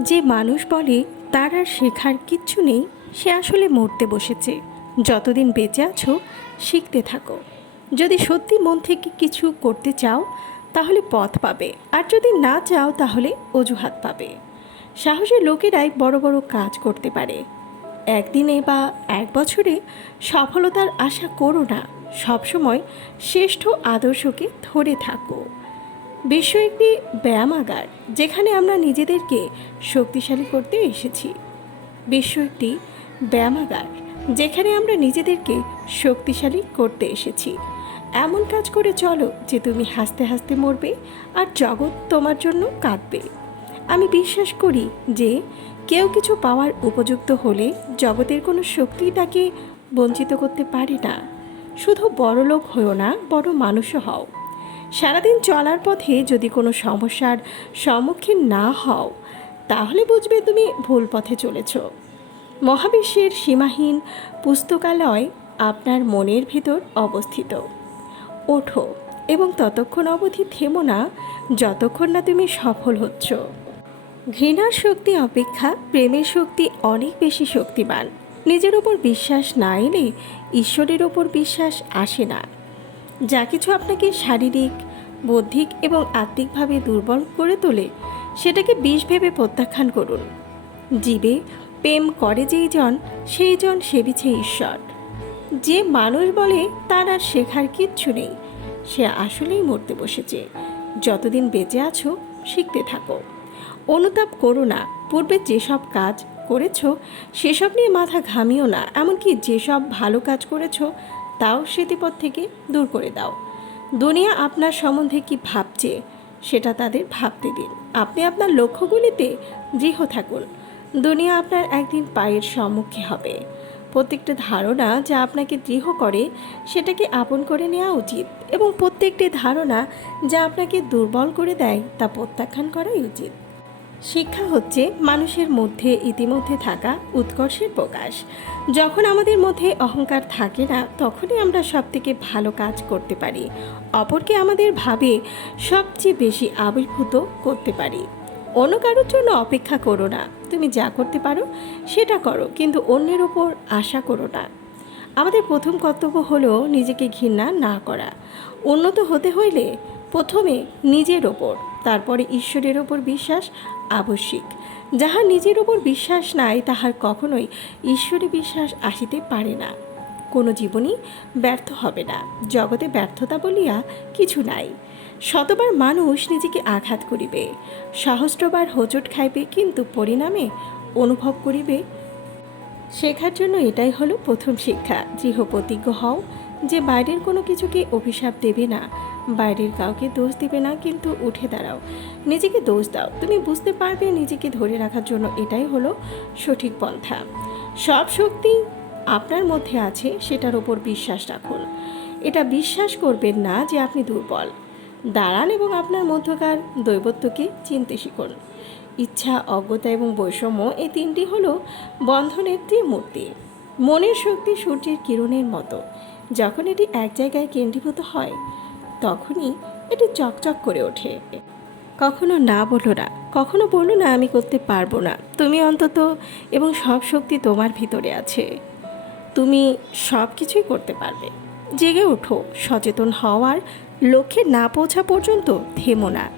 যে মানুষ বলে তার আর শেখার কিচ্ছু নেই, সে আসলে মরতে বসেছে। যতদিন বেঁচে আছো শিখতে থাকো। যদি সত্যি মন থেকে কিছু করতে চাও তাহলে পথ পাবে, আর যদি না চাও তাহলে অজুহাত পাবে। সাহসী লোকেরাই বড় বড় কাজ করতে পারে। একদিনে বা এক বছরে সফলতার আশা করো না, সবসময় শ্রেষ্ঠ আদর্শকে ধরে থাকো। বিশ্ব একটি ব্যায়ামাগার, যেখানে আমরা নিজেদেরকে শক্তিশালী করতে এসেছি। বিশ্ব একটি ব্যায়ামাগার, যেখানে আমরা নিজেদেরকে শক্তিশালী করতে এসেছি। এমন কাজ করে চলো যে তুমি হাসতে হাসতে মরবে আর জগৎ তোমার জন্য কাঁদবে। আমি বিশ্বাস করি যে কেউ কিছু পাওয়ার উপযুক্ত হলে জগতের কোনো শক্তি তাকে বঞ্চিত করতে পারে না। শুধু বড়লোক হও না, বড় মানুষও হও। সারাদিন চলার পথে যদি কোনো সমস্যার সম্মুখীন না হও, তাহলে বুঝবে তুমি ভুল পথে চলেছ। মহাবিশ্বের সীমাহীন পুস্তকালয় আপনার মনের ভিতর অবস্থিত। ওঠো এবং ততক্ষণ অবধি থেমো না যতক্ষণ না তুমি সফল হচ্ছ। ঘৃণার শক্তি অপেক্ষা প্রেমের শক্তি অনেক বেশি শক্তিমান। নিজের ওপর বিশ্বাস না এলে ঈশ্বরের ওপর বিশ্বাস আসে না। যা কিছু আপনাকে শারীরিক, বৌদ্ধিক এবং আত্মিকভাবে দুর্বল করে তোলে, সেটাকে বিষ ভেবে প্রত্যাখ্যান করুন। জীবে প্রেম করে যেই জন, সেই জন সেবিছে ঈশ্বর। যে মানুষ বলে তার আর শেখার কিচ্ছু নেই, সে আসলেই মরতে বসেছে। যতদিন বেঁচে আছো শিখতে থাকো। অনুতাপ করো না। পূর্বে যেসব কাজ করেছো সেসব নিয়ে মাথা ঘামিও না। এমনকি যেসব ভালো কাজ করেছো তাও স্মৃতিপথ থেকে দূর করে দাও। দুনিয়া আপনার সম্বন্ধে কি ভাবছে সেটা তাদের ভাবতে দিন। আপনি আপনার লক্ষ্যগুলিতে দৃঢ় থাকুন। দুনিয়া আপনার একদিন পায়ের সম্মুখে হবে। প্রত্যেকটা ধারণা যা আপনাকে দৃঢ় করে সেটাকে আপন করে নেওয়া উচিত, এবং প্রত্যেকটি ধারণা যা আপনাকে দুর্বল করে দেয় তা প্রত্যাখ্যান করাই উচিত। শিক্ষা হচ্ছে মানুষের মধ্যে ইতিমধ্যে থাকা উৎকর্ষের প্রকাশ। যখন আমাদের মধ্যে অহংকার থাকে না, তখনই আমরা সবথেকে ভালো কাজ করতে পারি, অপরকে আমাদের ভাবে সবচেয়ে বেশি আবির্ভূত করতে পারি। অন্য কারোর জন্য অপেক্ষা করো না। তুমি যা করতে পারো সেটা করো, কিন্তু অন্যের ওপর আশা করো না। আমাদের প্রথম কর্তব্য হলো নিজেকে ঘৃণা না করা। উন্নত হতে হইলে প্রথমে নিজের ওপর, তারপরে ঈশ্বরের ওপর বিশ্বাস আবশ্যিক। যাহার নিজের ওপর বিশ্বাস নাই, তাহার কখনোই ঈশ্বরে বিশ্বাস আসিতে পারে না। কোনো জীবনই ব্যর্থ হবে না। জগতে ব্যর্থতা বলিয়া কিছু নাই। শতবার মানুষ নিজেকে আঘাত করিবে, সহস্রবার হোঁচট খাইবে, কিন্তু পরিণামে অনুভব করিবে। শেখার জন্য এটাই হলো প্রথম শিক্ষা। দৃঢ় প্রতিজ্ঞ হও যে বাইরের কোনো কিছুকে অভিশাপ দেবে না, বাইরের কাউকে দোষ দিবে না, কিন্তু উঠে দাঁড়াও, নিজেকে দোষ দাও। তুমি বুঝতে পারবে নিজেকে ধরে রাখার জন্য এটাই হলো সঠিক পন্থা। সব শক্তি আপনার মধ্যে আছে, সেটার ওপর বিশ্বাস রাখুন। এটা বিশ্বাস করবেন না যে আপনি দুর্বল। দাঁড়ান এবং আপনার মধ্যকার দৈবত্বকে চিনতে শিখুন। ইচ্ছা, অজ্ঞতা এবং বৈষম্য, এই তিনটি হলো বন্ধনের ত্রিমূর্তি। মনের শক্তি সূর্যের কিরণের মতো। যখন এটি এক জায়গায় কেন্দ্রীভূত হয়, তখনই এটি চকচক করে ওঠে। কখনো না বলো না, কখনো বলো না আমি করতে পারবো না। তুমি অন্তত, এবং সব শক্তি তোমার ভিতরে আছে, তুমি সব কিছুই করতে পারবে। জেগে ওঠো, সচেতন হওয়ার লক্ষ্যে না পৌঁছা পর্যন্ত থেমো না।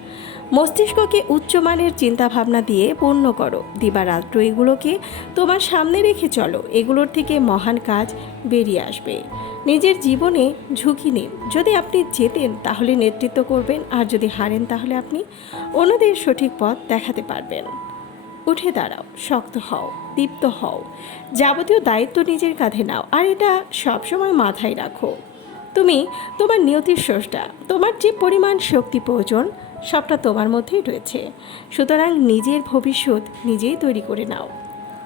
মস্তিষ্ককে উচ্চমানের চিন্তাভাবনা দিয়ে পূর্ণ করো। দিবারাত্র এগুলোকে তোমার সামনে রেখে চলো। এগুলোর থেকে মহান কাজ বেরিয়ে আসবে। নিজের জীবনে ঝুঁকি নিন। যদি আপনি জেতেন তাহলে নেতৃত্ব করবেন, আর যদি হারেন তাহলে আপনি অন্যদের সঠিক পথ দেখাতে পারবেন। উঠে দাঁড়াও, শক্ত হও, দীপ্ত হও। যাবতীয় দায়িত্ব নিজের কাঁধে নাও, আর এটা সবসময় মাথায় রাখো। তুমি তোমার নিয়তির স্রষ্টা। তোমার যে পরিমাণ শক্তি প্রয়োজন সবটা তোমার মধ্যেই রয়েছে। সুতরাং নিজের ভবিষ্যৎ নিজেই তৈরি করে নাও।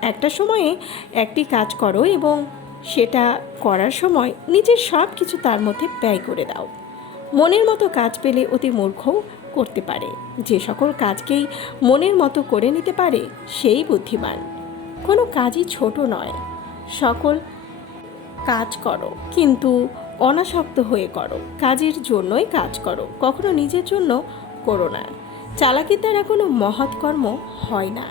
একটা সময়ে একটি কাজ করো এবং সেটা করার সময় নিজের সব কিছু তার মধ্যে ব্যয় করে দাও। মনের মতো কাজ পেলে অতি মূর্খও করতে পারে। যে সকল কাজকেই মনের মতো করে নিতে পারে সেই বুদ্ধিমান। কোনো কাজই ছোট নয়। সকল কাজ করো, কিন্তু অনাসক্ত হয়ে করো। কাজের জন্যই কাজ করো, কখনো নিজের জন্য করো না। চালাকির দ্বারা কোনো মহৎ কর্ম হয় না।